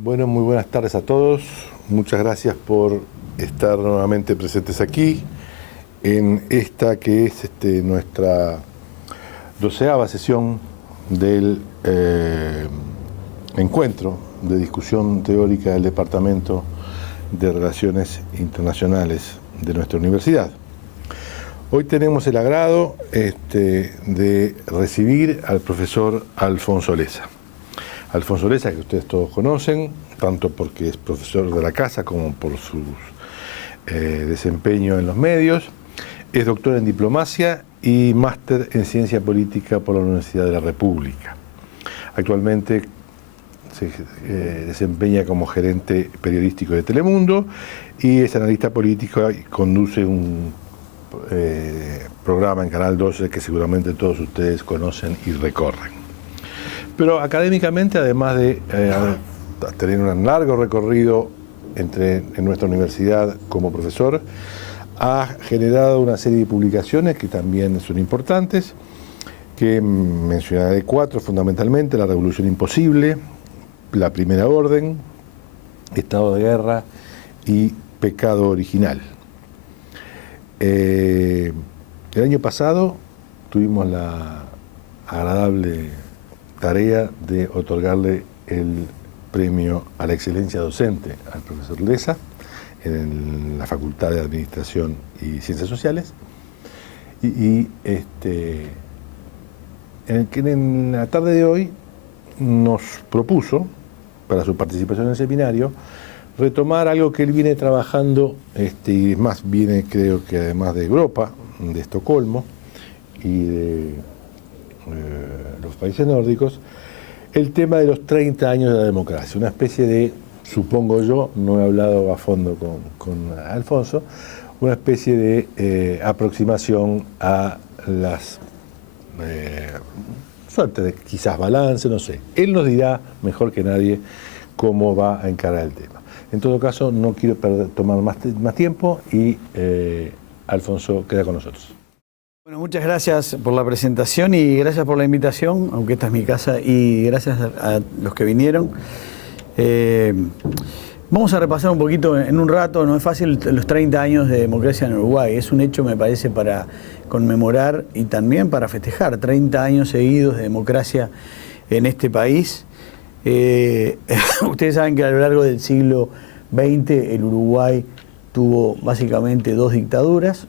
Bueno, muy buenas tardes a todos. Muchas gracias por estar nuevamente presentes aquí en esta que es nuestra 12ª sesión del encuentro de discusión teórica del Departamento de Relaciones Internacionales de nuestra universidad. Hoy tenemos el agrado de recibir al profesor Alfonso Leza. Alfonso Leza, que ustedes todos conocen, tanto porque es profesor de la casa como por su desempeño en los medios. Es doctor en diplomacia y máster en ciencia política por la Universidad de la República. Actualmente se desempeña como gerente periodístico de Telemundo y es analista político y conduce un programa en Canal 12 que seguramente todos ustedes conocen y recorren. Pero académicamente, además de tener un largo recorrido en nuestra universidad como profesor, ha generado una serie de publicaciones que también son importantes, que mencionaré 4 fundamentalmente: La Revolución Imposible, La Primera Orden, Estado de Guerra y Pecado Original. El año pasado tuvimos la agradable tarea de otorgarle el premio a la excelencia docente al profesor Leza en la Facultad de Administración y Ciencias Sociales, en el que en la tarde de hoy nos propuso, para su participación en el seminario, retomar algo que él viene trabajando, y más viene, creo que además de Europa, de Estocolmo y de los países nórdicos, el tema de los 30 años de la democracia, una especie de, supongo yo, no he hablado a fondo con Alfonso, una especie de aproximación a las suerte de quizás balance, no sé. Él nos dirá mejor que nadie cómo va a encarar el tema. En todo caso, no quiero tomar más tiempo y Alfonso queda con nosotros. Bueno, muchas gracias por la presentación y gracias por la invitación, aunque esta es mi casa, y gracias a los que vinieron. Vamos a repasar un poquito en un rato. No es fácil los 30 años de democracia en Uruguay. Es un hecho, me parece, para conmemorar y también para festejar 30 años seguidos de democracia en este país. Ustedes saben que a lo largo del siglo XX el Uruguay tuvo básicamente 2 dictaduras,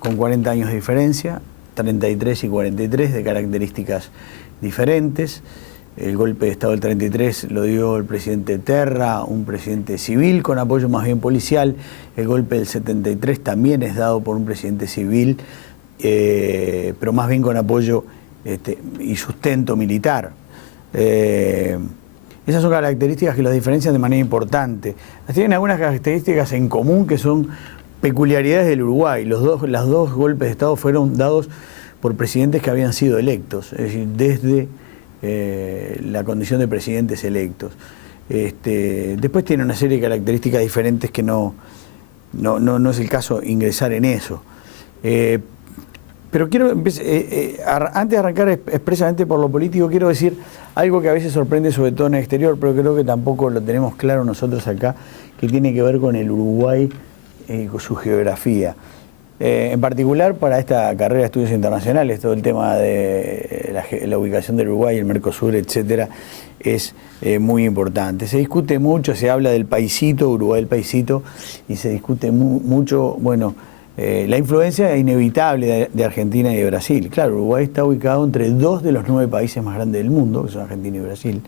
con 40 años de diferencia, 33 y 43, de características diferentes. El golpe de Estado del 33 lo dio el presidente Terra, un presidente civil con apoyo más bien policial. El golpe del 73 también es dado por un presidente civil, pero más bien con apoyo y sustento militar. Esas son características que las diferencian de manera importante. Tienen algunas características en común que son peculiaridades del Uruguay. Los dos golpes de Estado fueron dados por presidentes que habían sido electos, es decir, desde la condición de presidentes electos. Después tiene una serie de características diferentes que no es el caso ingresar en eso. Pero quiero antes de arrancar expresamente por lo político, quiero decir algo que a veces sorprende, sobre todo en el exterior, pero creo que tampoco lo tenemos claro nosotros acá, que tiene que ver con el Uruguay y con su geografía. En particular para esta carrera de estudios internacionales, todo el tema de la ubicación del Uruguay, el Mercosur, etcétera, es muy importante. Se discute mucho, se habla del paisito, Uruguay el paisito, y se discute mucho, bueno, la influencia inevitable de Argentina y de Brasil. Claro, Uruguay está ubicado entre 2 de los 9 países más grandes del mundo, que son Argentina y Brasil.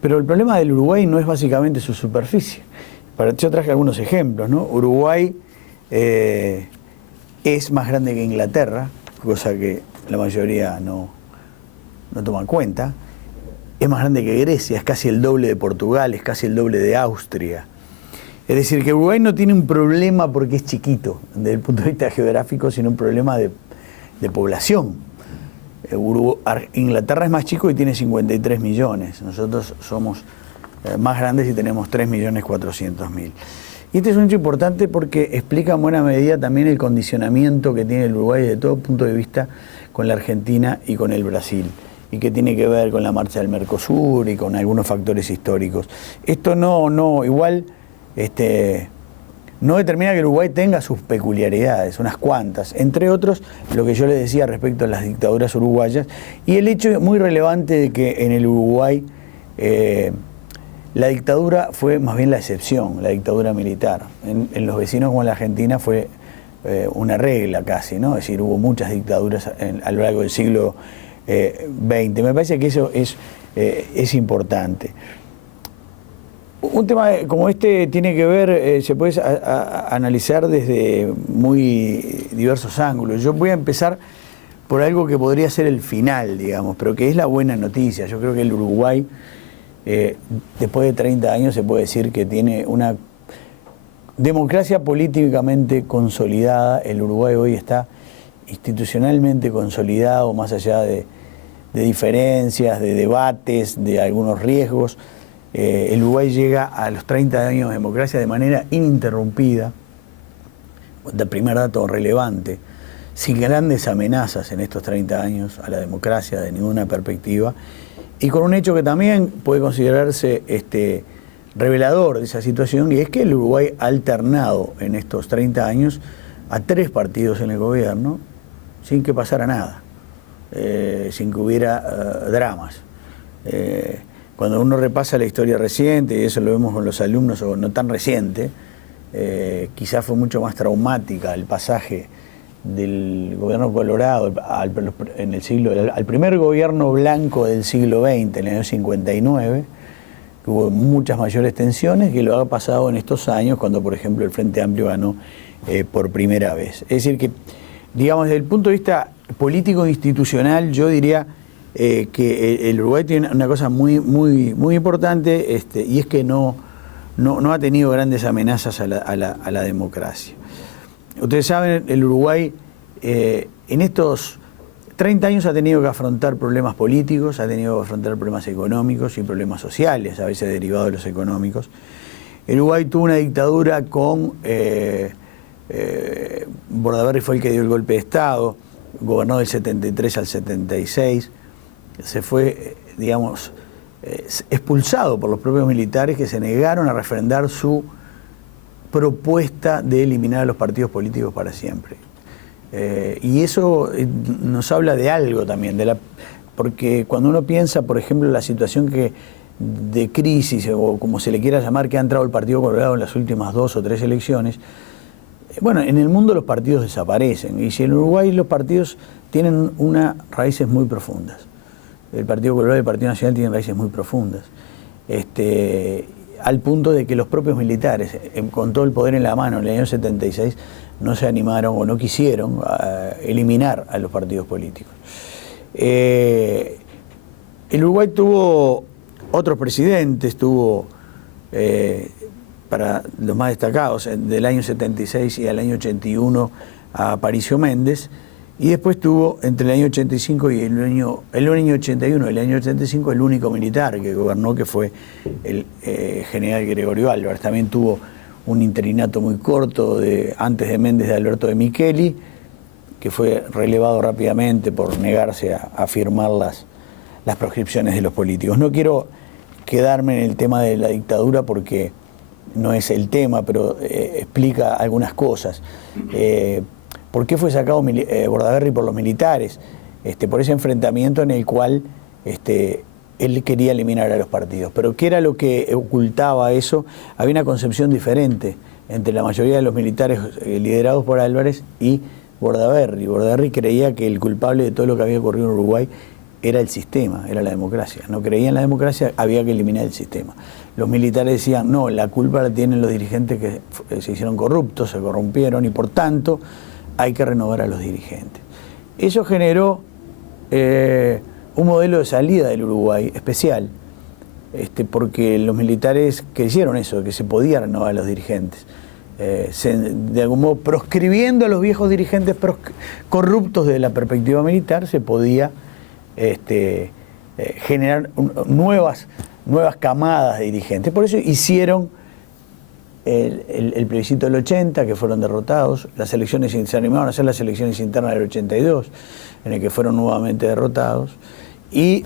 Pero el problema del Uruguay no es básicamente su superficie. Yo traje algunos ejemplos, ¿no? Uruguay es más grande que Inglaterra, cosa que la mayoría no toma en cuenta. Es más grande que Grecia, es casi el doble de Portugal, es casi el doble de Austria. Es decir, que Uruguay no tiene un problema porque es chiquito desde el punto de vista geográfico, sino un problema de población. Inglaterra es más chico y tiene 53 millones. Nosotros somos más grandes y tenemos 3.400.000. Y este es un hecho importante porque explica en buena medida también el condicionamiento que tiene el Uruguay desde todo punto de vista con la Argentina y con el Brasil. y que tiene que ver con la marcha del Mercosur y con algunos factores históricos. Esto igual no determina que el Uruguay tenga sus peculiaridades, unas cuantas, entre otros lo que yo les decía respecto a las dictaduras uruguayas y el hecho muy relevante de que en el Uruguay la dictadura fue más bien la excepción, la dictadura militar. En los vecinos como en la Argentina fue una regla casi, ¿no? Es decir, hubo muchas dictaduras a lo largo del siglo XX. Me parece que eso es importante. Un tema como este tiene que ver, se puede analizar desde muy diversos ángulos. Yo voy a empezar por algo que podría ser el final, digamos, pero que es la buena noticia. Yo creo que el Uruguay, después de 30 años, se puede decir que tiene una democracia políticamente consolidada. El Uruguay hoy está institucionalmente consolidado, más allá de diferencias, de debates, de algunos riesgos. El Uruguay llega a los 30 años de democracia de manera ininterrumpida, el primer dato relevante, sin grandes amenazas en estos 30 años a la democracia de ninguna perspectiva, y con un hecho que también puede considerarse revelador de esa situación, y es que el Uruguay ha alternado en estos 30 años a 3 partidos en el gobierno sin que pasara nada, sin que hubiera dramas. Cuando uno repasa la historia reciente, y eso lo vemos con los alumnos, o no tan reciente, quizás fue mucho más traumática el pasaje del gobierno colorado al primer gobierno blanco del siglo XX, en el año 59, que hubo muchas mayores tensiones, que lo ha pasado en estos años, cuando por ejemplo el Frente Amplio ganó por primera vez. Es decir que, digamos, desde el punto de vista político institucional, yo diría que el Uruguay tiene una cosa muy importante, y es que no ha tenido grandes amenazas a la democracia. Ustedes saben, el Uruguay en estos 30 años ha tenido que afrontar problemas políticos, ha tenido que afrontar problemas económicos y problemas sociales, a veces derivados de los económicos. El Uruguay tuvo una dictadura con Bordaberry, fue el que dio el golpe de Estado, gobernó del 73 al 76, se fue, digamos, expulsado por los propios militares que se negaron a refrendar su propuesta de eliminar a los partidos políticos para siempre. Y eso nos habla de algo también, porque cuando uno piensa, por ejemplo, la situación de crisis, o como se le quiera llamar, que ha entrado el Partido Colorado en las últimas 2 o 3 elecciones, bueno, en el mundo los partidos desaparecen, y si en Uruguay los partidos tienen unas raíces muy profundas. El Partido Colorado y el Partido Nacional tienen raíces muy profundas, al punto de que los propios militares, con todo el poder en la mano en el año 76, no se animaron o no quisieron eliminar a los partidos políticos. El Uruguay tuvo otros presidentes, tuvo, para los más destacados, del año 76 y al año 81 a Aparicio Méndez, y después tuvo entre el año 85 y el año 81 y el año 85 el único militar que gobernó, que fue el general Gregorio Álvarez. También tuvo un interinato muy corto antes de Méndez, de Alberto de Micheli, que fue relevado rápidamente por negarse a firmar las proscripciones de los políticos. No quiero quedarme en el tema de la dictadura porque no es el tema, pero explica algunas cosas. ¿Por qué fue sacado Bordaberry por los militares? Por ese enfrentamiento en el cual él quería eliminar a los partidos. Pero ¿qué era lo que ocultaba eso? Había una concepción diferente entre la mayoría de los militares liderados por Álvarez y Bordaberry. Bordaberry creía que el culpable de todo lo que había ocurrido en Uruguay era el sistema, era la democracia. No creía en la democracia, había que eliminar el sistema. Los militares decían, no, la culpa la tienen los dirigentes que se hicieron corruptos, se corrompieron, y por tanto hay que renovar a los dirigentes. Eso generó un modelo de salida del Uruguay especial, porque los militares creyeron eso, que se podía renovar a los dirigentes. De algún modo, proscribiendo a los viejos dirigentes corruptos desde la perspectiva militar, se podía generar nuevas camadas de dirigentes. Por eso hicieron el plebiscito del 80, que fueron derrotados, las elecciones, se animaron a hacer las elecciones internas del 82, en el que fueron nuevamente derrotados, y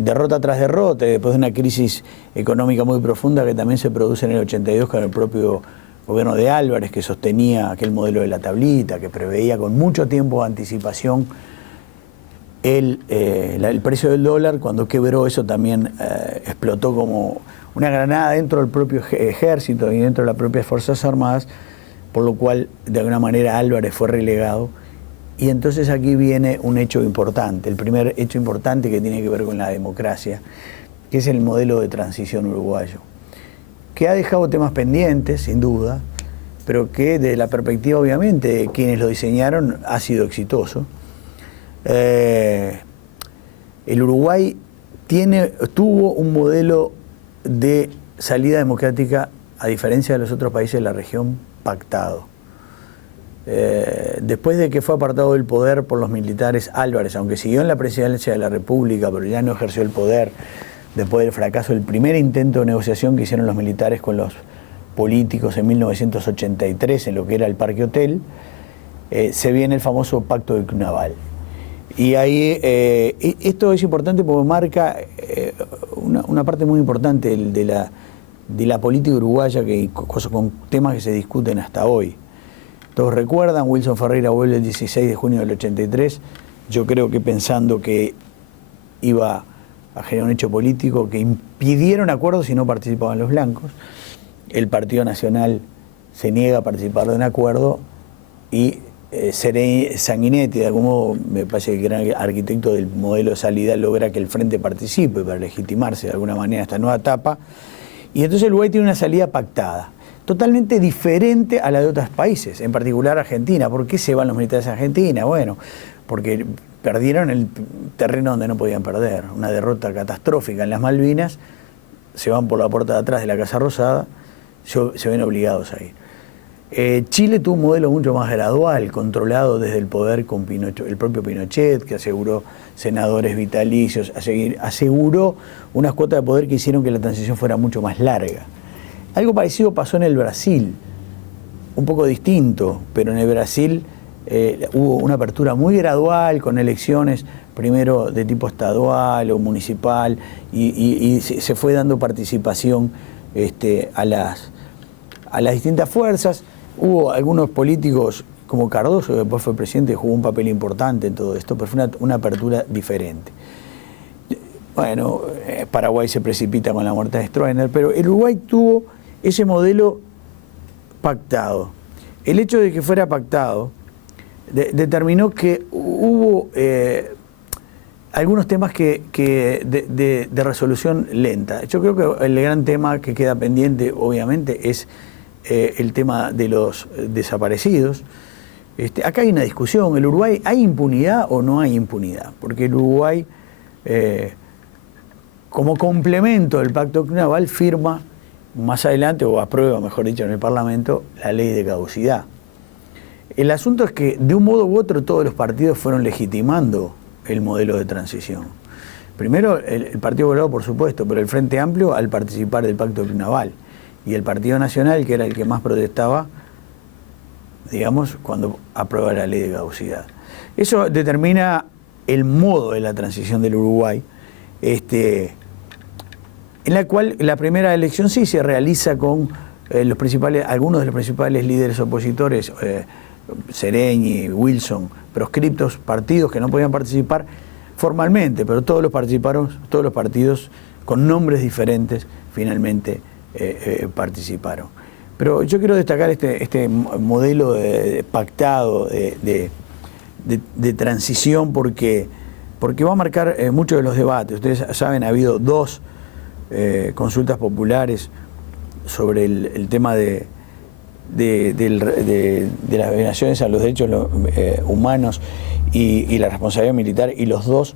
derrota tras derrota, después de una crisis económica muy profunda que también se produce en el 82 con el propio gobierno de Álvarez, que sostenía aquel modelo de la tablita, que preveía con mucho tiempo de anticipación el precio del dólar. Cuando quebró, eso también explotó como una granada dentro del propio ejército y dentro de las propias Fuerzas Armadas, por lo cual de alguna manera Álvarez fue relegado. Y entonces aquí viene un hecho importante, el primer hecho importante que tiene que ver con la democracia, que es el modelo de transición uruguayo, que ha dejado temas pendientes, sin duda, pero que desde la perspectiva, obviamente, de quienes lo diseñaron, ha sido exitoso. El Uruguay tuvo un modelo de salida democrática, a diferencia de los otros países de la región, pactado. Después de que fue apartado del poder por los militares, Álvarez, aunque siguió en la presidencia de la República, pero ya no ejerció el poder, después del fracaso del primer intento de negociación que hicieron los militares con los políticos en 1983, en lo que era el Parque Hotel, se viene el famoso Pacto de Cunaval. Y ahí, esto es importante porque marca una parte muy importante de la política uruguaya, con temas que se discuten hasta hoy. Todos recuerdan, Wilson Ferreira vuelve el 16 de junio del 83, yo creo que pensando que iba a generar un hecho político, que impidieron acuerdos si no participaban los blancos. El Partido Nacional se niega a participar de un acuerdo y Sanguinetti, de algún modo, me parece que el gran arquitecto del modelo de salida, logra que el Frente participe para legitimarse de alguna manera esta nueva etapa. Y entonces el Uruguay tiene una salida pactada, totalmente diferente a la de otros países, en particular Argentina. ¿Por qué se van los militares a Argentina? Bueno, porque perdieron el terreno donde no podían perder, una derrota catastrófica en las Malvinas, se van por la puerta de atrás de la Casa Rosada, se ven obligados a ir. Chile tuvo un modelo mucho más gradual, controlado desde el poder con Pinochet, el propio Pinochet, que aseguró senadores vitalicios, aseguró unas cuotas de poder que hicieron que la transición fuera mucho más larga. Algo parecido pasó en el Brasil, un poco distinto, pero en el Brasil hubo una apertura muy gradual, con elecciones primero de tipo estadual o municipal, y se fue dando participación a las distintas fuerzas. Hubo algunos políticos como Cardoso, que después fue presidente, jugó un papel importante en todo esto, pero fue una apertura diferente. Bueno, Paraguay se precipita con la muerte de Stroessner, pero el Uruguay tuvo ese modelo pactado. El hecho de que fuera pactado determinó que hubo algunos temas de resolución lenta. Yo creo que el gran tema que queda pendiente, obviamente, es el tema de los desaparecidos. Acá hay una discusión. ¿El Uruguay hay impunidad o no hay impunidad? Porque el Uruguay, como complemento del Pacto Cunaval, firma más adelante, o aprueba, mejor dicho, en el Parlamento, la ley de caducidad. El asunto es que, de un modo u otro, todos los partidos fueron legitimando el modelo de transición. Primero, el Partido Colorado, por supuesto, pero el Frente Amplio al participar del Pacto Cunaval. Y el Partido Nacional, que era el que más protestaba, digamos, cuando aprueba la ley de caducidad. Eso determina el modo de la transición del Uruguay, en la cual la primera elección sí se realiza con algunos de los principales líderes opositores, Sereñi, Wilson, proscriptos, partidos que no podían participar formalmente, pero todos los partidos con nombres diferentes finalmente participaron. Pero yo quiero destacar este modelo pactado de transición porque va a marcar muchos de los debates. Ustedes saben, ha habido 2 consultas populares sobre el tema de las violaciones a los derechos humanos y la responsabilidad militar, y los dos,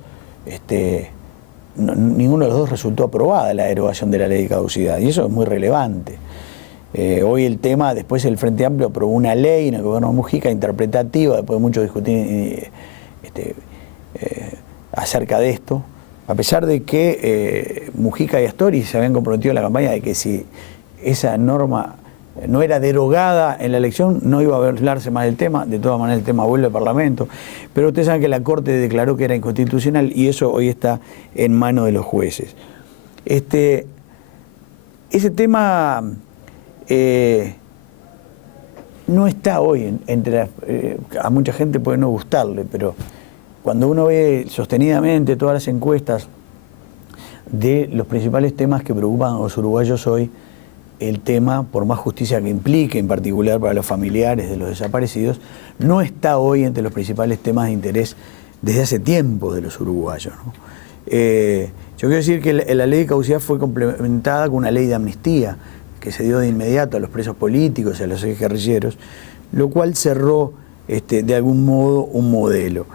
ninguno de los dos resultó aprobada la derogación de la ley de caducidad, y eso es muy relevante. Hoy el tema, después el Frente Amplio aprobó una ley en el gobierno de Mujica interpretativa, después de mucho discutir acerca de esto, a pesar de que Mujica y Astori se habían comprometido en la campaña de que si esa norma no era derogada en la elección, no iba a hablarse más del tema. De todas maneras el tema vuelve al Parlamento, pero ustedes saben que la Corte declaró que era inconstitucional y eso hoy está en manos de los jueces. Ese tema no está hoy a mucha gente puede no gustarle, pero cuando uno ve sostenidamente todas las encuestas de los principales temas que preocupan a los uruguayos hoy, el tema, por más justicia que implique, en particular para los familiares de los desaparecidos, no está hoy entre los principales temas de interés desde hace tiempo de los uruguayos, ¿no? Yo quiero decir que la ley de caducidad fue complementada con una ley de amnistía que se dio de inmediato a los presos políticos y a los guerrilleros, lo cual cerró de algún modo un modelo.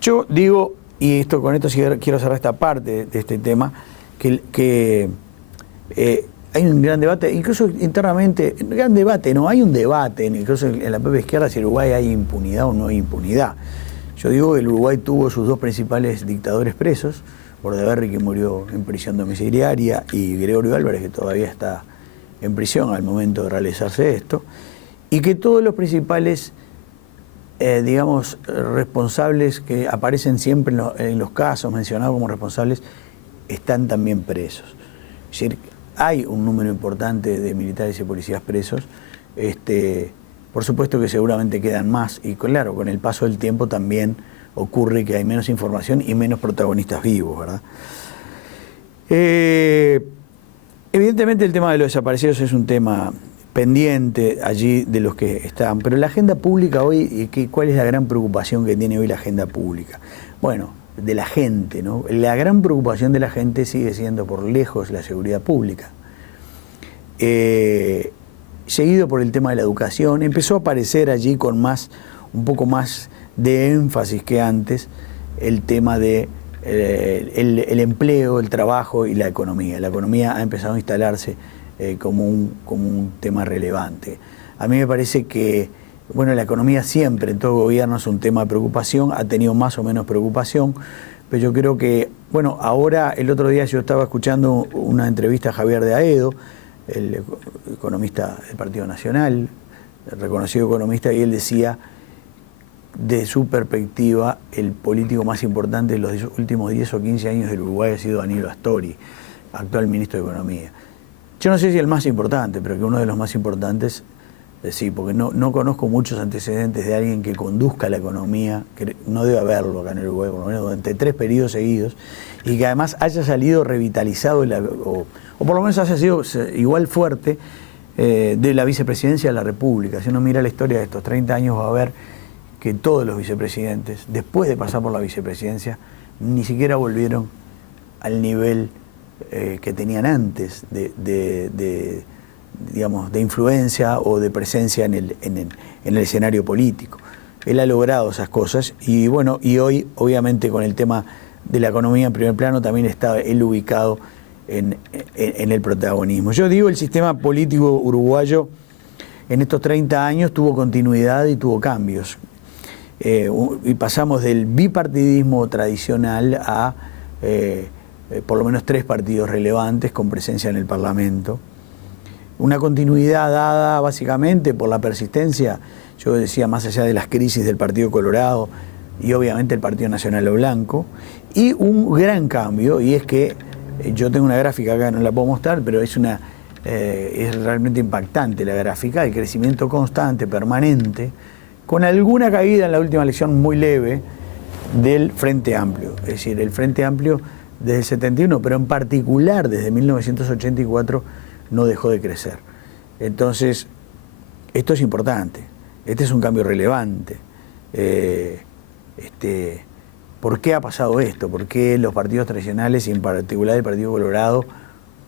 Yo digo, y con esto sí quiero cerrar esta parte de este tema, que hay un gran debate, incluso internamente, gran debate, no, hay un debate, incluso en la propia izquierda, si en Uruguay hay impunidad o no hay impunidad. Yo digo que el Uruguay tuvo sus dos principales dictadores presos, Bordaberry, que murió en prisión domiciliaria, y Gregorio Álvarez, que todavía está en prisión al momento de realizarse esto, y que todos los principales, digamos, responsables que aparecen siempre en los casos mencionados como responsables, están también presos. Es decir, hay un número importante de militares y policías presos, por supuesto que seguramente quedan más, y claro, con el paso del tiempo también ocurre que hay menos información y menos protagonistas vivos, ¿verdad? Evidentemente el tema de los desaparecidos es un tema pendiente allí de los que están, pero la agenda pública hoy, ¿cuál es la gran preocupación que tiene hoy la agenda pública? Bueno, de la gente, ¿no? La gran preocupación de la gente sigue siendo por lejos la seguridad pública. Seguido por el tema de la educación, empezó a aparecer allí con un poco más de énfasis que antes el tema de el empleo, el trabajo y la economía. La economía ha empezado a instalarse como un tema relevante. A mí me parece que, bueno, la economía siempre en todo gobierno es un tema de preocupación, ha tenido más o menos preocupación, pero yo creo que, bueno, ahora el otro día yo estaba escuchando una entrevista a Javier de Aedo, el economista del Partido Nacional, el reconocido economista, y él decía, de su perspectiva, el político más importante de los últimos 10 o 15 años del Uruguay ha sido Danilo Astori, actual ministro de Economía. Yo no sé si el más importante, pero que uno de los más importantes, sí, porque no conozco muchos antecedentes de alguien que conduzca la economía, que no debe haberlo acá en el Uruguay, por lo menos durante 3 periodos seguidos, y que además haya salido revitalizado, o por lo menos haya sido igual fuerte, de la vicepresidencia de la República. Si uno mira la historia de estos 30 años va a ver que todos los vicepresidentes, después de pasar por la vicepresidencia, ni siquiera volvieron al nivel que tenían antes digamos, de influencia o de presencia en el escenario político. Él ha logrado esas cosas y bueno, y hoy obviamente con el tema de la economía en primer plano también está él ubicado en el protagonismo. Yo digo, el sistema político uruguayo en estos 30 años tuvo continuidad y tuvo cambios. Y pasamos del bipartidismo tradicional a por lo menos 3 partidos relevantes con presencia en el Parlamento. Una continuidad dada básicamente por la persistencia, yo decía, más allá de las crisis del Partido Colorado y obviamente el Partido Nacional Blanco, y un gran cambio, y es que yo tengo una gráfica acá, no la puedo mostrar, pero es realmente impactante la gráfica, el crecimiento constante, permanente, con alguna caída en la última elección muy leve del Frente Amplio. Es decir, el Frente Amplio desde el 71, pero en particular desde 1984, no dejó de crecer. Entonces, esto es importante, este es un cambio relevante. ¿Por qué ha pasado esto? ¿Por qué los partidos tradicionales, y en particular el Partido Colorado,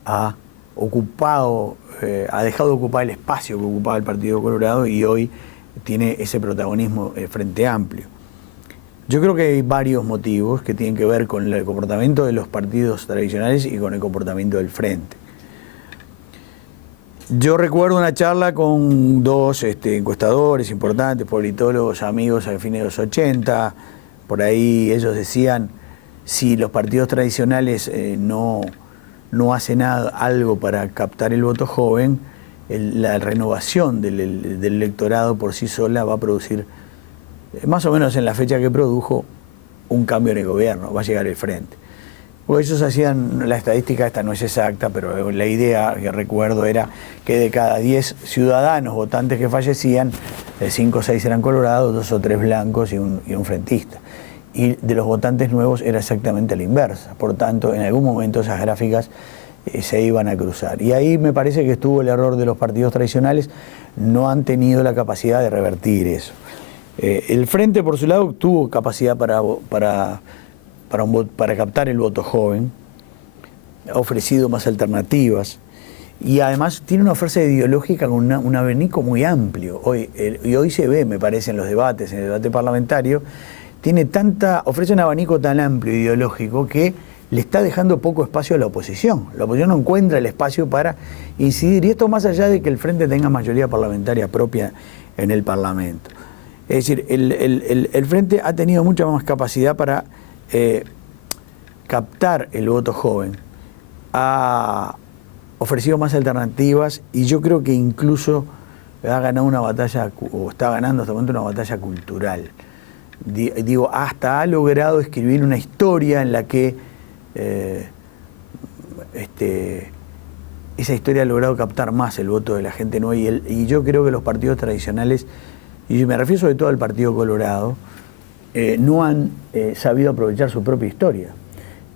ha dejado de ocupar el espacio que ocupaba el Partido Colorado y hoy tiene ese protagonismo Frente Amplio? Yo creo que hay varios motivos que tienen que ver con el comportamiento de los partidos tradicionales y con el comportamiento del Frente. Yo recuerdo una charla con 2 encuestadores importantes, politólogos, amigos a fines de los 80. Por ahí ellos decían, si los partidos tradicionales no hacen algo para captar el voto joven, la renovación del electorado por sí sola va a producir, más o menos en la fecha que produjo, un cambio en el gobierno, va a llegar el frente. Porque ellos hacían, la estadística esta no es exacta, pero la idea que recuerdo era que de cada 10 ciudadanos votantes que fallecían, 5 o 6 eran colorados, 2 o 3 blancos y un frentista. Y de los votantes nuevos era exactamente la inversa. Por tanto, en algún momento esas gráficas se iban a cruzar. Y ahí me parece que estuvo el error de los partidos tradicionales, no han tenido la capacidad de revertir eso. El Frente, por su lado, tuvo capacidad para captar el voto joven, ha ofrecido más alternativas y además tiene una fuerza ideológica con un abanico muy amplio. Y hoy se ve, me parece, en los debates, en el debate parlamentario, ofrece un abanico tan amplio ideológico que le está dejando poco espacio a la oposición. La oposición no encuentra el espacio para incidir, y esto más allá de que el Frente tenga mayoría parlamentaria propia en el Parlamento. Es decir, el Frente ha tenido mucha más capacidad para captar el voto joven, ha ofrecido más alternativas y yo creo que incluso ha ganado una batalla, o está ganando hasta el momento una batalla cultural. Digo, hasta ha logrado escribir una historia en la que esa historia ha logrado captar más el voto de la gente nueva y yo creo que los partidos tradicionales, y me refiero sobre todo al Partido Colorado, no han sabido aprovechar su propia historia.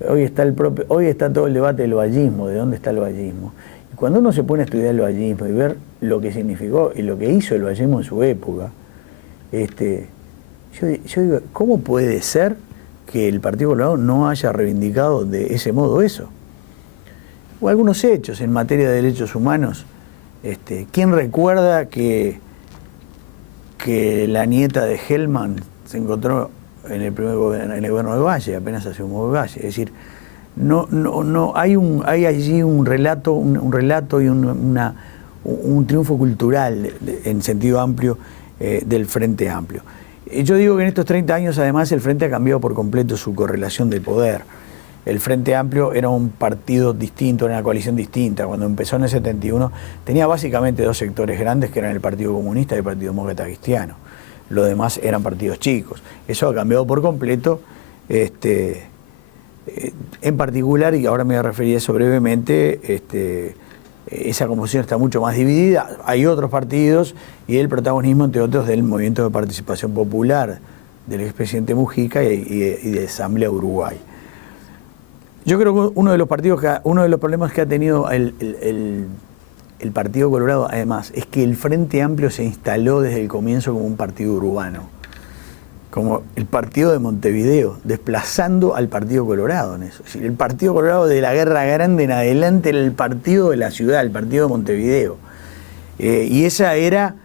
Hoy está todo el debate del vallismo, de dónde está el vallismo. Y cuando uno se pone a estudiar el vallismo y ver lo que significó y lo que hizo el vallismo en su época, yo digo, ¿cómo puede ser que el Partido Colorado no haya reivindicado de ese modo eso? O algunos hechos en materia de derechos humanos. ¿Quién recuerda que la nieta de Hellman se encontró en el gobierno de Valle, apenas asumió Valle? Es decir, no hay allí un relato y un triunfo cultural en sentido amplio del Frente Amplio. Yo digo que en estos 30 años además el Frente ha cambiado por completo su correlación de poder. El Frente Amplio era un partido distinto, era una coalición distinta. Cuando empezó en el 71 tenía básicamente 2 sectores grandes que eran el Partido Comunista y el Partido Demócrata Cristiano. Los demás eran partidos chicos. Eso ha cambiado por completo. En particular, y ahora me voy a referir a eso brevemente, esa composición está mucho más dividida. Hay otros partidos y el protagonismo, entre otros, del Movimiento de Participación Popular del expresidente Mujica y de Asamblea Uruguay. Yo creo que uno de los problemas que ha tenido el Partido Colorado, además, es que el Frente Amplio se instaló desde el comienzo como un partido urbano, como el partido de Montevideo, desplazando al Partido Colorado en eso. Es decir, el Partido Colorado de la Guerra Grande en adelante era el partido de la ciudad, el partido de Montevideo. Y esa era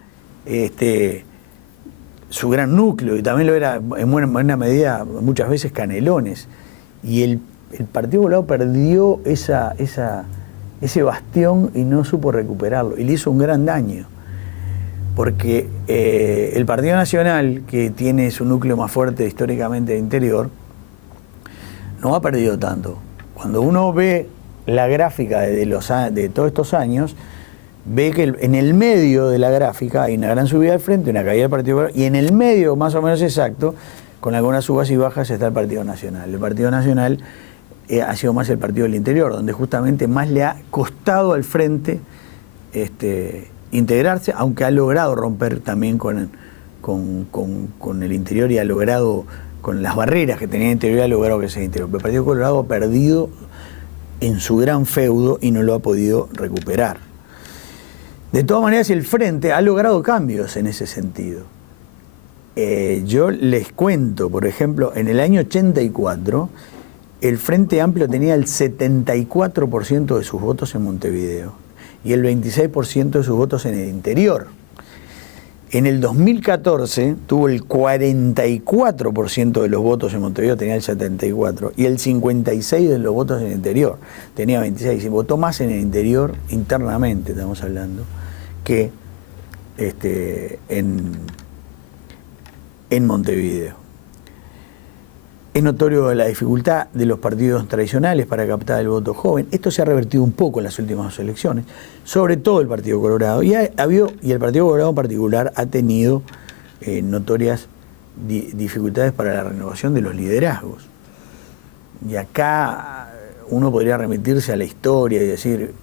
su gran núcleo, y también lo era en buena medida muchas veces Canelones. Y el Partido Colorado perdió ese bastión y no supo recuperarlo, y le hizo un gran daño. Porque el Partido Nacional, que tiene su núcleo más fuerte históricamente de interior, no ha perdido tanto. Cuando uno ve la gráfica de todos estos años, ve que en el medio de la gráfica hay una gran subida al Frente, una caída del Partido Colorado, y en el medio, más o menos exacto, con algunas subas y bajas, está el Partido Nacional. El Partido Nacional ha sido más el partido del interior, donde justamente más le ha costado al Frente integrarse, aunque ha logrado romper también con el interior y ha logrado, con las barreras que tenía el interior, ha logrado que sea interior. Pero el Partido Colorado ha perdido en su gran feudo y no lo ha podido recuperar. De todas maneras, el Frente ha logrado cambios en ese sentido. Yo les cuento, por ejemplo, en el año 84, el Frente Amplio tenía el 74% de sus votos en Montevideo y el 26% de sus votos en el interior. En el 2014 tuvo el 44% de los votos en Montevideo, tenía el 74%, y el 56% de los votos en el interior, tenía 26%. Y votó más en el interior, internamente estamos hablando, que en Montevideo. Es notorio la dificultad de los partidos tradicionales para captar el voto joven. Esto se ha revertido un poco en las últimas 2 elecciones, sobre todo el Partido Colorado. Y el Partido Colorado en particular ha tenido notorias dificultades para la renovación de los liderazgos. Y acá uno podría remitirse a la historia y decir,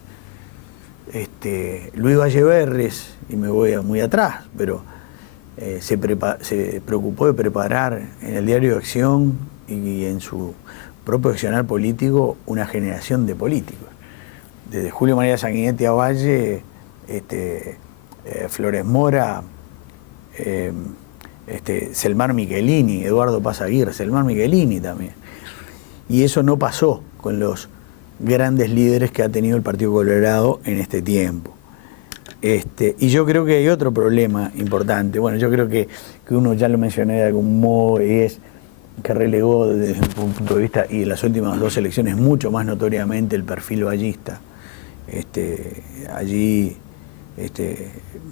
Luis Valleverres, y me voy muy atrás, pero se preocupó de preparar en el Diario de Acción y en su propio accionar político una generación de políticos. Desde Julio María Sanguinetti a Valle, Flores Mora, Selmar Michelini, Eduardo Paz Aguirre, Selmar Michelini también. Y eso no pasó con los grandes líderes que ha tenido el Partido Colorado en este tiempo. Y yo creo que hay otro problema importante. Bueno, yo creo que uno ya lo mencioné de algún modo, es que relegó desde mi punto de vista, y en las últimas 2 elecciones mucho más notoriamente, el perfil vallista. Allí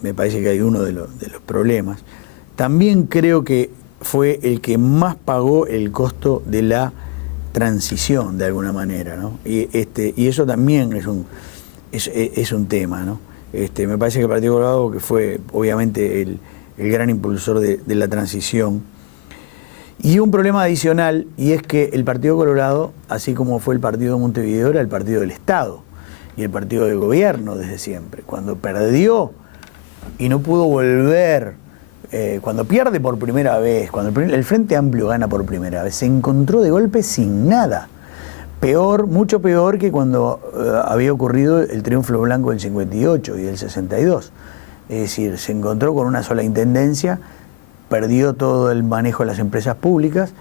me parece que hay uno de los problemas. También creo que fue el que más pagó el costo de la transición, de alguna manera, ¿no? Y eso también es un tema, ¿no? Me parece que el Partido Colorado, que fue obviamente el gran impulsor de la transición. Y un problema adicional, y es que el Partido Colorado, así como fue el Partido de Montevideo, era el partido del Estado y el partido del gobierno desde siempre. Cuando perdió y no pudo volver, cuando pierde por primera vez, cuando el Frente Amplio gana por primera vez, se encontró de golpe sin nada. Peor, mucho peor que cuando había ocurrido el triunfo blanco del 58 y del 62. Es decir, se encontró con una sola intendencia, perdió todo el manejo de las empresas públicas,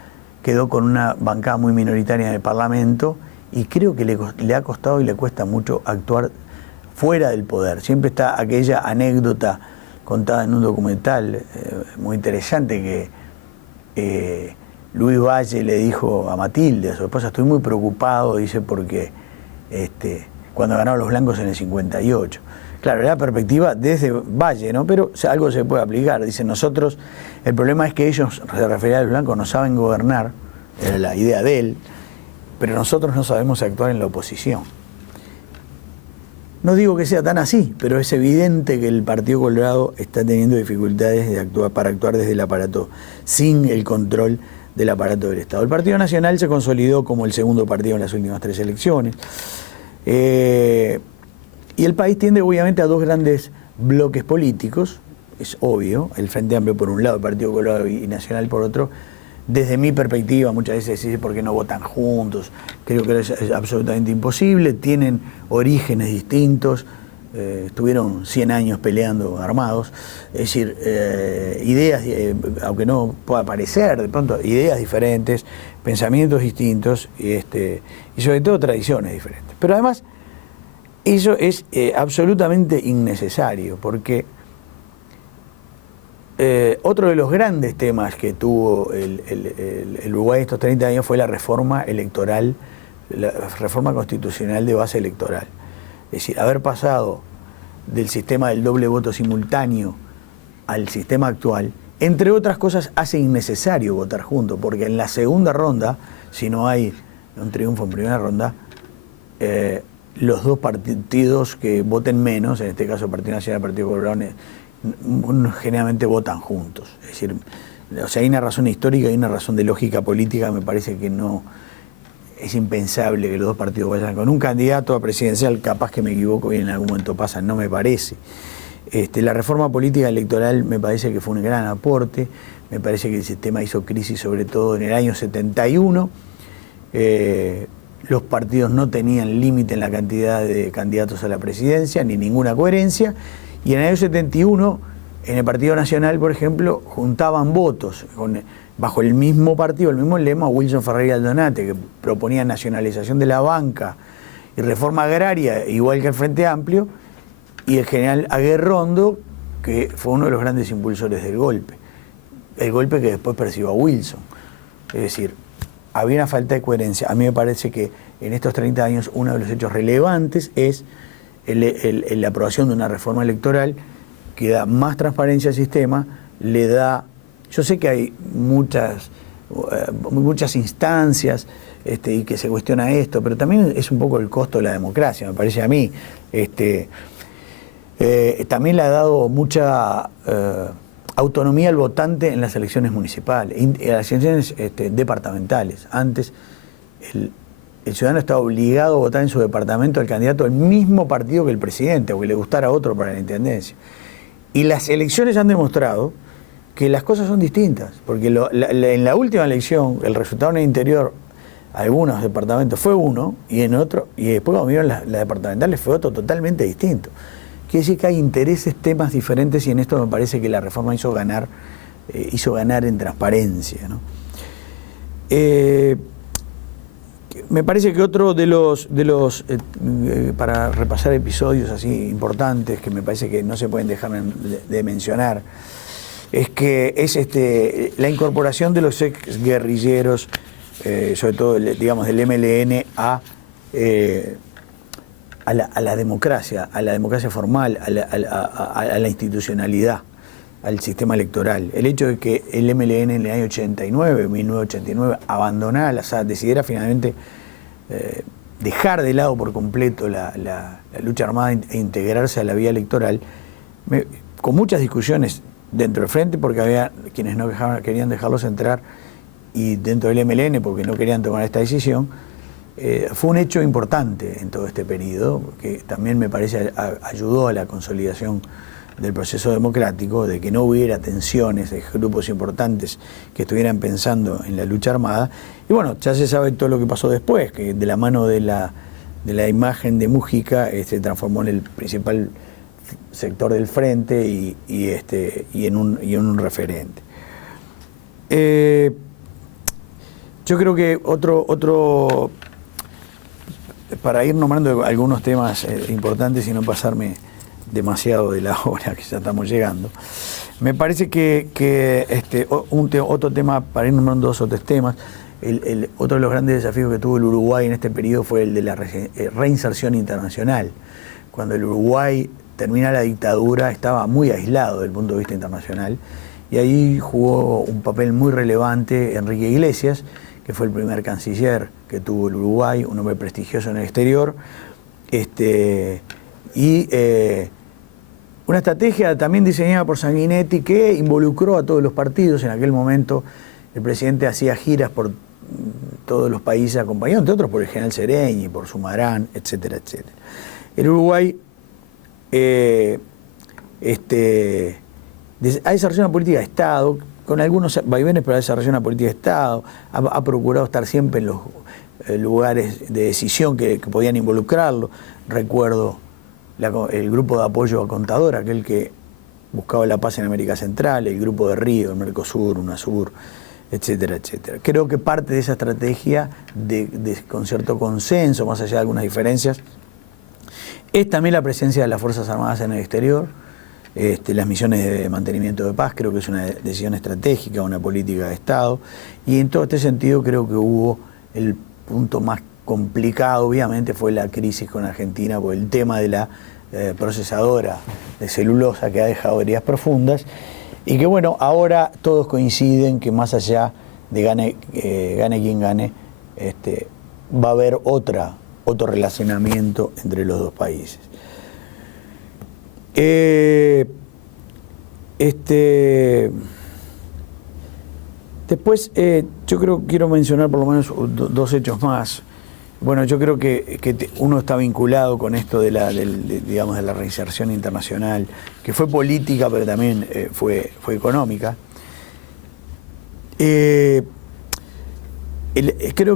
quedó con una bancada muy minoritaria en el Parlamento y creo que le ha costado y le cuesta mucho actuar fuera del poder. Siempre está aquella anécdota contada en un documental muy interesante que Luis Valle le dijo a Matilde, a su esposa: estoy muy preocupado, dice, porque cuando ganaron los blancos en el 58. Claro, era perspectiva desde Valle, ¿no? Pero algo se puede aplicar. Dice, nosotros, el problema es que ellos, se refería a los blancos, no saben gobernar, era la idea de él, pero nosotros no sabemos actuar en la oposición. No digo que sea tan así, pero es evidente que el Partido Colorado está teniendo dificultades para actuar desde el aparato, sin el control del aparato del Estado. El Partido Nacional se consolidó como el segundo partido en las últimas 3 elecciones. Y el país tiende obviamente a 2 grandes bloques políticos, es obvio, el Frente Amplio por un lado, el Partido Colorado y Nacional por otro. Desde mi perspectiva, muchas veces se dice por qué no votan juntos, creo que es absolutamente imposible, tienen orígenes distintos, estuvieron 100 años peleando armados, es decir, ideas, aunque no pueda parecer, de pronto, ideas diferentes, pensamientos distintos y sobre todo tradiciones diferentes. Pero además, eso es absolutamente innecesario, porque otro de los grandes temas que tuvo el Uruguay estos 30 años fue la reforma electoral, la reforma constitucional de base electoral. Es decir, haber pasado del sistema del doble voto simultáneo al sistema actual, entre otras cosas, hace innecesario votar juntos, porque en la segunda ronda, si no hay un triunfo en primera ronda, los 2 partidos que voten menos, en este caso el Partido Nacional y el Partido Colorado, generalmente votan juntos. Es decir, o sea, hay una razón histórica y una razón de lógica política. Me parece que no es impensable que los 2 partidos vayan con un candidato a presidencial. Capaz que me equivoco y en algún momento pasa, no me parece. La reforma política electoral me parece que fue un gran aporte. Me parece que el sistema hizo crisis sobre todo en el año 71. Los partidos no tenían límite en la cantidad de candidatos a la presidencia, ni ninguna coherencia. Y en el año 71, en el Partido Nacional, por ejemplo, juntaban votos bajo el mismo partido, el mismo lema, Wilson Ferreira Aldonate, que proponía nacionalización de la banca y reforma agraria, igual que el Frente Amplio, y el general Aguerrondo, que fue uno de los grandes impulsores del golpe. El golpe que después persiguió a Wilson. Es decir, había una falta de coherencia. A mí me parece que en estos 30 años uno de los hechos relevantes es la aprobación de una reforma electoral que da más transparencia al sistema, le da... Yo sé que hay muchas instancias, y que se cuestiona esto, pero también es un poco el costo de la democracia, me parece a mí. También le ha dado mucha autonomía al votante en las elecciones municipales, en las elecciones departamentales. Antes el ciudadano estaba obligado a votar en su departamento al candidato del mismo partido que el presidente, o que le gustara otro para la intendencia. Y las elecciones han demostrado que las cosas son distintas, porque en la última elección el resultado en el interior, algunos departamentos fue uno, y en otro, y después cuando vieron las departamentales fue otro totalmente distinto. Quiere decir que hay intereses, temas diferentes, y en esto me parece que la reforma hizo ganar en transparencia, ¿no? Me parece que otro de los para repasar episodios así importantes que me parece que no se pueden dejar de mencionar, es que la incorporación de los ex guerrilleros, sobre todo, digamos, del MLN a la democracia formal, a la institucionalidad, al sistema electoral. El hecho de que el MLN en el año 1989, abandonara la SAD, decidiera finalmente dejar de lado por completo la lucha armada e integrarse a la vía electoral, con muchas discusiones dentro del frente, porque había quienes no querían dejarlos entrar, y dentro del MLN porque no querían tomar esta decisión. Fue un hecho importante en todo este periodo, que también me parece ayudó a la consolidación del proceso democrático, de que no hubiera tensiones de grupos importantes que estuvieran pensando en la lucha armada. Y bueno, ya se sabe todo lo que pasó después, que de la mano de la imagen de Mújica se transformó en el principal sector del frente y en un referente. Yo creo que otro para ir nombrando algunos temas importantes y no pasarme demasiado de la hora que ya estamos llegando, me parece que otro tema, para ir nombrando dos o tres temas, otro de los grandes desafíos que tuvo el Uruguay en este periodo fue el de la reinserción internacional. Cuando el Uruguay termina la dictadura estaba muy aislado desde el punto de vista internacional, y ahí jugó un papel muy relevante Enrique Iglesias, que fue el primer canciller que tuvo el Uruguay, un hombre prestigioso en el exterior, una estrategia también diseñada por Sanguinetti que involucró a todos los partidos. En aquel momento el presidente hacía giras por todos los países, acompañado entre otros por el general Sereñi, por Sumarán, etcétera, etcétera. El Uruguay ha desarrollado una política de Estado, con algunos vaivenes, pero ha desarrollado una política de Estado, ha procurado estar siempre en los lugares de decisión que podían involucrarlo. Recuerdo el grupo de apoyo a Contador, aquel que buscaba la paz en América Central, el grupo de Río, el Mercosur, UNASUR, etcétera, etcétera. Creo que parte de esa estrategia con cierto consenso, más allá de algunas diferencias, es también la presencia de las Fuerzas Armadas en el exterior, las misiones de mantenimiento de paz. Creo que es una decisión estratégica, una política de Estado, y en todo este sentido creo que hubo el punto más complicado, obviamente, fue la crisis con Argentina por el tema de la procesadora de celulosa, que ha dejado heridas profundas, y que bueno, ahora todos coinciden que más allá de gane quien gane, va a haber otro relacionamiento entre los dos países. Después, quiero mencionar por lo menos dos hechos más. Bueno, yo creo que uno está vinculado con esto de la reinserción internacional, que fue política, pero también fue económica. Creo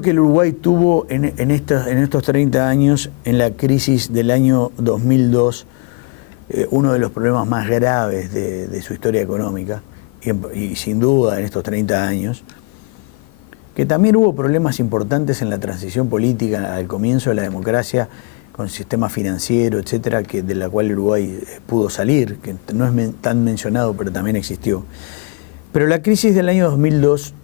que el Uruguay tuvo en estos 30 años, en la crisis del año 2002, uno de los problemas más graves de su historia económica, y sin duda en estos 30 años, que también hubo problemas importantes en la transición política al comienzo de la democracia, con el sistema financiero, etcétera, de la cual Uruguay pudo salir, que no es tan mencionado, pero también existió. Pero la crisis del año 2002,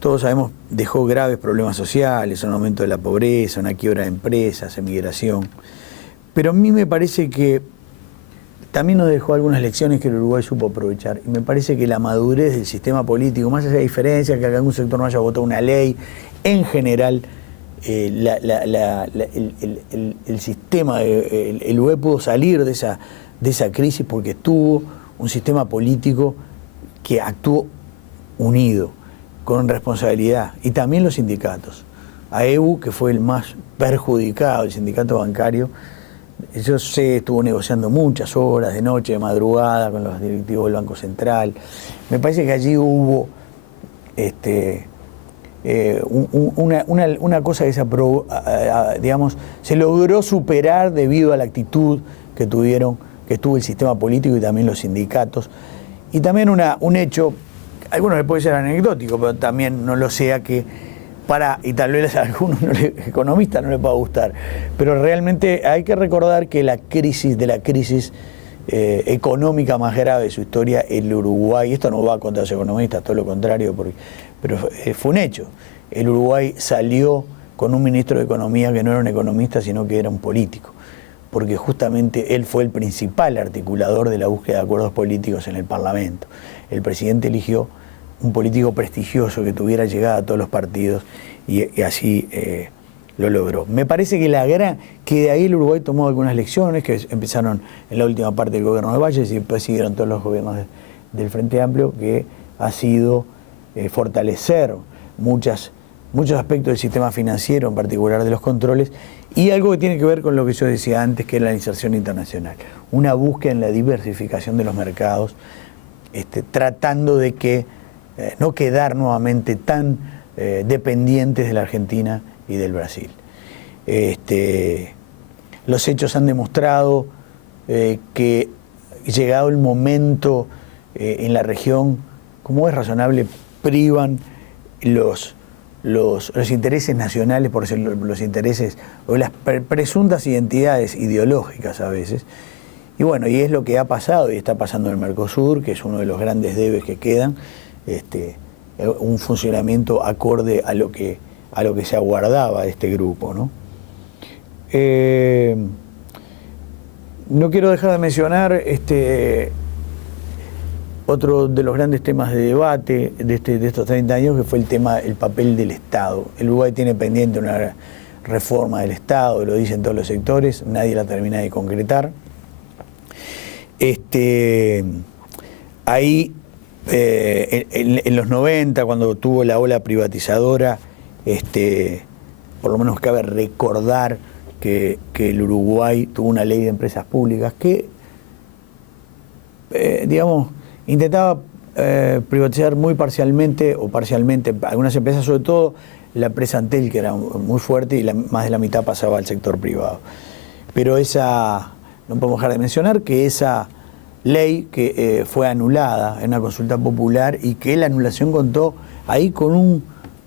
todos sabemos, dejó graves problemas sociales, un aumento de la pobreza, una quiebra de empresas, emigración. Pero a mí me parece que también nos dejó algunas lecciones que el Uruguay supo aprovechar. Y me parece que la madurez del sistema político, más allá de diferencias, que algún sector no haya votado una ley, en general, el sistema, el Uruguay pudo salir de esa crisis porque tuvo un sistema político que actuó unido, con responsabilidad, y también los sindicatos. AEBU, que fue el más perjudicado, el sindicato bancario, yo sé, estuvo negociando muchas horas, de noche, de madrugada, con los directivos del Banco Central. Me parece que allí hubo una cosa que se logró superar debido a la actitud que tuvo el sistema político y también los sindicatos. Y también un hecho, a algunos les puede ser anecdótico, pero también no lo sea y tal vez a algunos economistas no les pueda gustar, pero realmente hay que recordar que la crisis económica más grave de su historia, el Uruguay, esto no va contra los economistas, todo lo contrario, pero fue un hecho. El Uruguay salió con un ministro de Economía que no era un economista, sino que era un político, porque justamente él fue el principal articulador de la búsqueda de acuerdos políticos en el Parlamento. El presidente eligió un político prestigioso que tuviera llegada a todos los partidos y así lo logró. Me parece que de ahí el Uruguay tomó algunas lecciones que empezaron en la última parte del gobierno de Valles y después siguieron todos los gobiernos del Frente Amplio, que ha sido fortalecer muchos aspectos del sistema financiero, en particular de los controles, y algo que tiene que ver con lo que yo decía antes, que es la inserción internacional. Una búsqueda en la diversificación de los mercados, tratando de no quedar nuevamente tan dependientes de la Argentina y del Brasil. Los hechos han demostrado que llegado el momento en la región, como es razonable, privan los intereses nacionales por ser los intereses o las presuntas identidades ideológicas a veces. Y bueno, y es lo que ha pasado y está pasando en el Mercosur, que es uno de los grandes debes que quedan, un funcionamiento acorde a lo que se aguardaba de este grupo, ¿no? No quiero dejar de mencionar otro de los grandes temas de debate de estos 30 años, que fue el papel del Estado. El Uruguay tiene pendiente una reforma del Estado, lo dicen todos los sectores, nadie la termina de concretar. Ahí, en los 90, cuando tuvo la ola privatizadora, por lo menos cabe recordar que el Uruguay tuvo una ley de empresas públicas que, intentaba privatizar muy parcialmente algunas empresas, sobre todo la empresa Antel, que era muy fuerte, y más de la mitad pasaba al sector privado. Pero no podemos dejar de mencionar que esa ley que fue anulada en una consulta popular, y que la anulación contó ahí con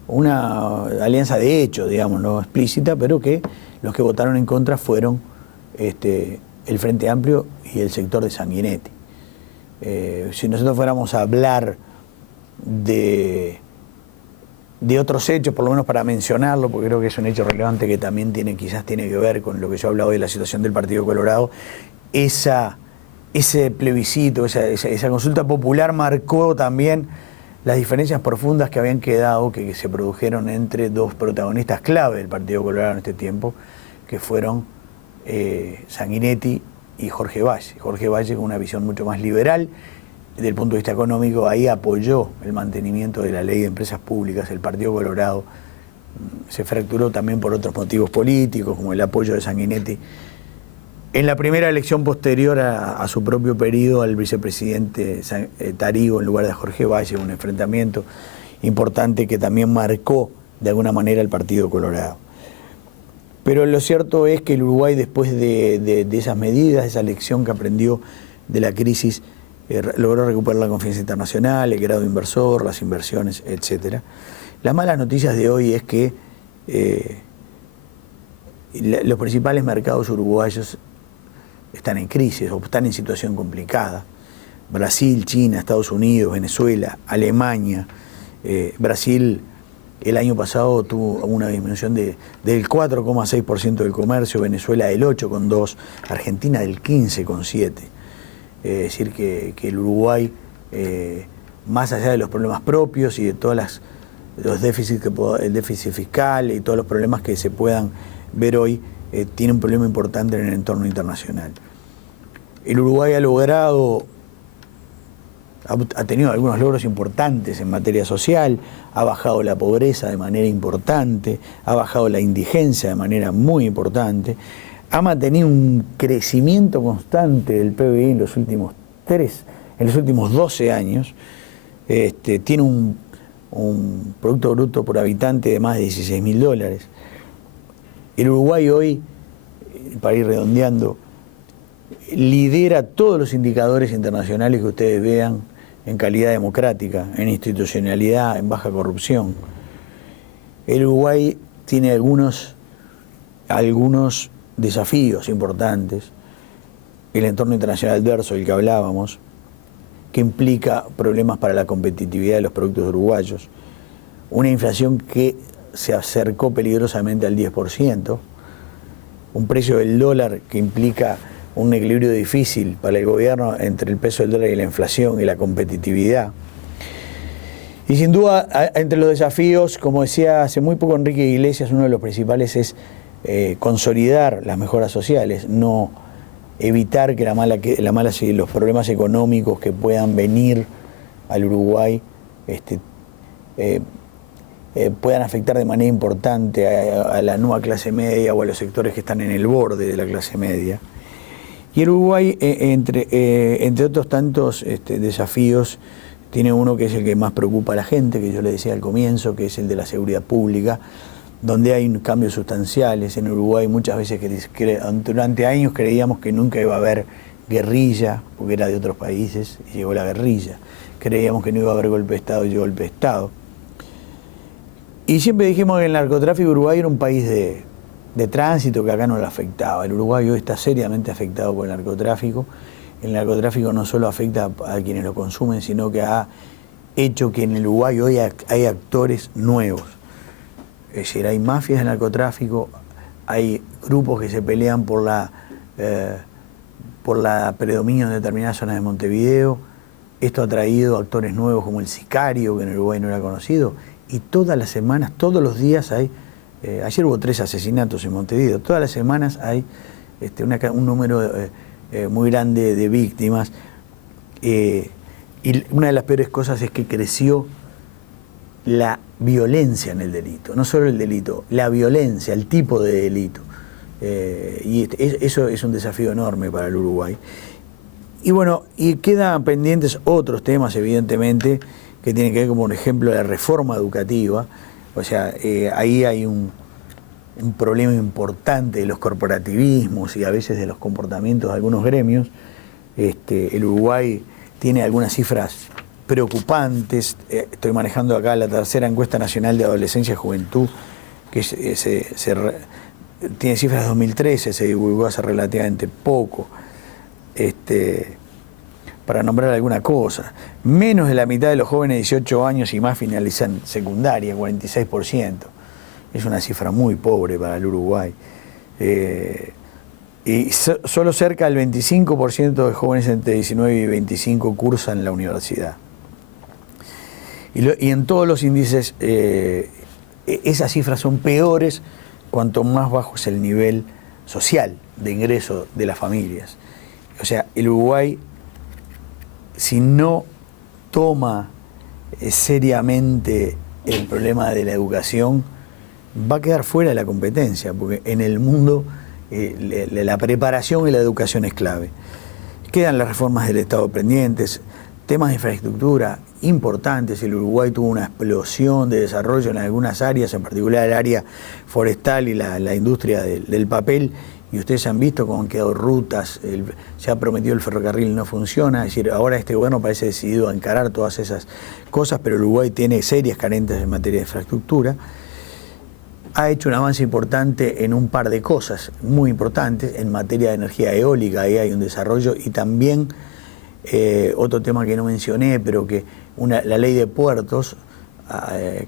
una alianza de hecho, no explícita, pero que los que votaron en contra fueron el Frente Amplio y el sector de Sanguinetti. Si nosotros fuéramos a hablar de otros hechos, por lo menos para mencionarlo, porque creo que es un hecho relevante que también quizás tiene que ver con lo que yo he hablado de la situación del Partido Colorado, ese plebiscito, esa consulta popular marcó también las diferencias profundas que habían quedado, que se produjeron entre dos protagonistas clave del Partido Colorado en este tiempo, que fueron Sanguinetti y Jorge Valle. Jorge Valle, con una visión mucho más liberal desde el punto de vista económico, ahí apoyó el mantenimiento de la ley de empresas públicas. El Partido Colorado se fracturó también por otros motivos políticos, como el apoyo de Sanguinetti en la primera elección posterior a su propio periodo al vicepresidente Tarigo en lugar de Jorge Valle, un enfrentamiento importante que también marcó de alguna manera el Partido Colorado. Pero lo cierto es que el Uruguay, después de esas medidas, de esa lección que aprendió de la crisis, logró recuperar la confianza internacional, el grado inversor, las inversiones, etc. Las malas noticias de hoy es que los principales mercados uruguayos están en crisis o están en situación complicada. Brasil, China, Estados Unidos, Venezuela, Alemania. Brasil el año pasado tuvo una disminución del 4,6% del comercio, Venezuela del 8,2%, Argentina del 15,7%. Es decir, que el Uruguay, más allá de los problemas propios y de todos los déficits, el déficit fiscal y todos los problemas que se puedan ver hoy, tiene un problema importante en el entorno internacional. El Uruguay ha tenido algunos logros importantes en materia social, ha bajado la pobreza de manera importante, ha bajado la indigencia de manera muy importante, ha mantenido un crecimiento constante del PBI en los últimos 12 años, tiene un Producto Bruto por habitante de más de $16.000. El Uruguay hoy, para ir redondeando, lidera todos los indicadores internacionales que ustedes vean en calidad democrática, en institucionalidad, en baja corrupción. El Uruguay tiene algunos desafíos importantes. El entorno internacional adverso del que hablábamos, que implica problemas para la competitividad de los productos uruguayos, una inflación que se acercó peligrosamente al 10%, un precio del dólar que implica un equilibrio difícil para el gobierno entre el peso del dólar y la inflación y la competitividad. Y sin duda, entre los desafíos, como decía hace muy poco Enrique Iglesias, uno de los principales es consolidar las mejoras sociales, no evitar que los problemas económicos que puedan venir al Uruguay puedan afectar de manera importante a la nueva clase media o a los sectores que están en el borde de la clase media. Y el Uruguay, entre otros tantos desafíos, tiene uno que es el que más preocupa a la gente, que yo le decía al comienzo, que es el de la seguridad pública, donde hay cambios sustanciales. En Uruguay muchas veces durante años creíamos que nunca iba a haber guerrilla, porque era de otros países, y llegó la guerrilla. Creíamos que no iba a haber golpe de Estado, y llegó golpe de Estado. Y siempre dijimos que el narcotráfico uruguayo era un país de tránsito, que acá no lo afectaba. El Uruguay hoy está seriamente afectado por el narcotráfico. El narcotráfico no solo afecta a quienes lo consumen, sino que ha hecho que en el Uruguay hoy hay actores nuevos. Es decir, hay mafias de narcotráfico, hay grupos que se pelean por la predominio en determinadas zonas de Montevideo. Esto ha traído actores nuevos como el Sicario, que en Uruguay no era conocido, y todas las semanas, todos los días hay, ayer hubo 3 asesinatos en Montevideo, todas las semanas hay un número muy grande de víctimas, y una de las peores cosas es que creció la violencia en el delito, no solo el delito, la violencia, el tipo de delito, y eso es un desafío enorme para el Uruguay. Y bueno, y quedan pendientes otros temas, evidentemente, que tienen que ver, como por ejemplo, la reforma educativa. O sea, ahí hay un problema importante de los corporativismos y a veces de los comportamientos de algunos gremios. El Uruguay tiene algunas cifras preocupantes. Estoy manejando acá la tercera encuesta nacional de adolescencia y juventud, que tiene cifras de 2013, se divulgó hace relativamente poco. Para nombrar alguna cosa, menos de la mitad de los jóvenes de 18 años y más finalizan secundaria, 46%. Es una cifra muy pobre para el Uruguay. Y solo cerca del 25% de jóvenes entre 19 y 25 cursan la universidad. Y en todos los índices, esas cifras son peores cuanto más bajo es el nivel social de ingreso de las familias. O sea, el Uruguay, si no toma seriamente el problema de la educación, va a quedar fuera de la competencia, porque en el mundo la preparación y la educación es clave. Quedan las reformas del Estado pendientes, temas de infraestructura importantes. El Uruguay tuvo una explosión de desarrollo en algunas áreas, en particular el área forestal y la industria del papel, y ustedes han visto cómo han quedado rutas, se ha prometido el ferrocarril, no funciona. Es decir, ahora este gobierno parece decidido a encarar todas esas cosas, pero el Uruguay tiene serias carencias en materia de infraestructura. Ha hecho un avance importante en un par de cosas muy importantes. En materia de energía eólica, ahí hay un desarrollo, y también otro tema que no mencioné, pero que la ley de puertos,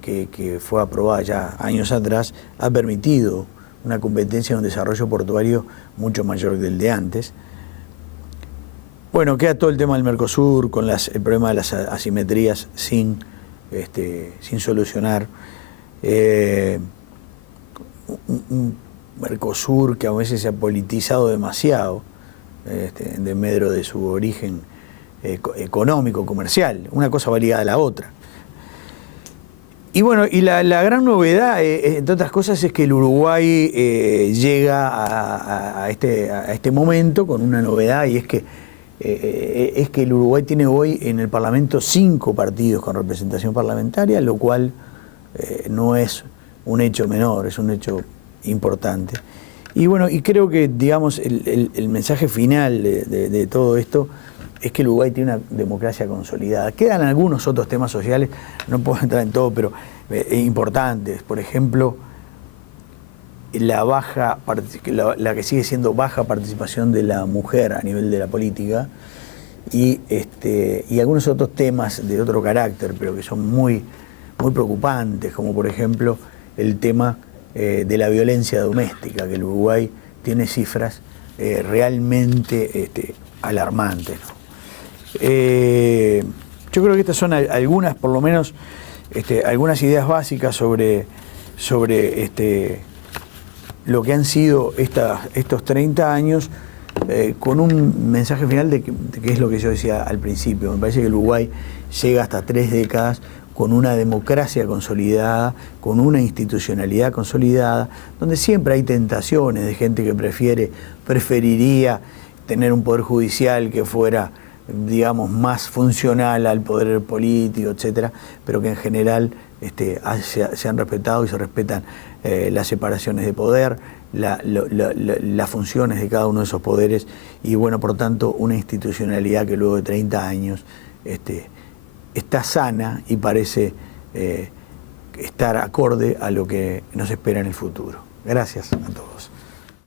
que fue aprobada ya años atrás, ha permitido una competencia en un desarrollo portuario mucho mayor que el de antes. Bueno, queda todo el tema del Mercosur, con el problema de las asimetrías sin solucionar. Un Mercosur que a veces se ha politizado demasiado, de medro de su origen económico, comercial. Una cosa va ligada a la otra. Y bueno, y la gran novedad, entre otras cosas, es que el Uruguay llega a este momento con una novedad, y es que el Uruguay tiene hoy en el Parlamento 5 partidos con representación parlamentaria, lo cual no es un hecho menor, es un hecho importante. Y bueno, y creo que, digamos, el mensaje final de todo esto es que el Uruguay tiene una democracia consolidada. Quedan algunos otros temas sociales, no puedo entrar en todo, pero importantes. Por ejemplo, la que sigue siendo baja participación de la mujer a nivel de la política, y algunos otros temas de otro carácter, pero que son muy, muy preocupantes, como por ejemplo el tema de la violencia doméstica, que el Uruguay tiene cifras realmente alarmantes, ¿no? Yo creo que estas son algunas, por lo menos, algunas ideas básicas sobre lo que han sido estos 30 años, con un mensaje final de que es lo que yo decía al principio. Me parece que el Uruguay llega hasta 3 décadas con una democracia consolidada, con una institucionalidad consolidada, donde siempre hay tentaciones de gente que preferiría tener un poder judicial que fuera, digamos, más funcional al poder político, etcétera, pero que en general se han respetado y se respetan las separaciones de poder, las funciones de cada uno de esos poderes, y bueno, por tanto, una institucionalidad que luego de 30 años está sana y parece estar acorde a lo que nos espera en el futuro. Gracias a todos.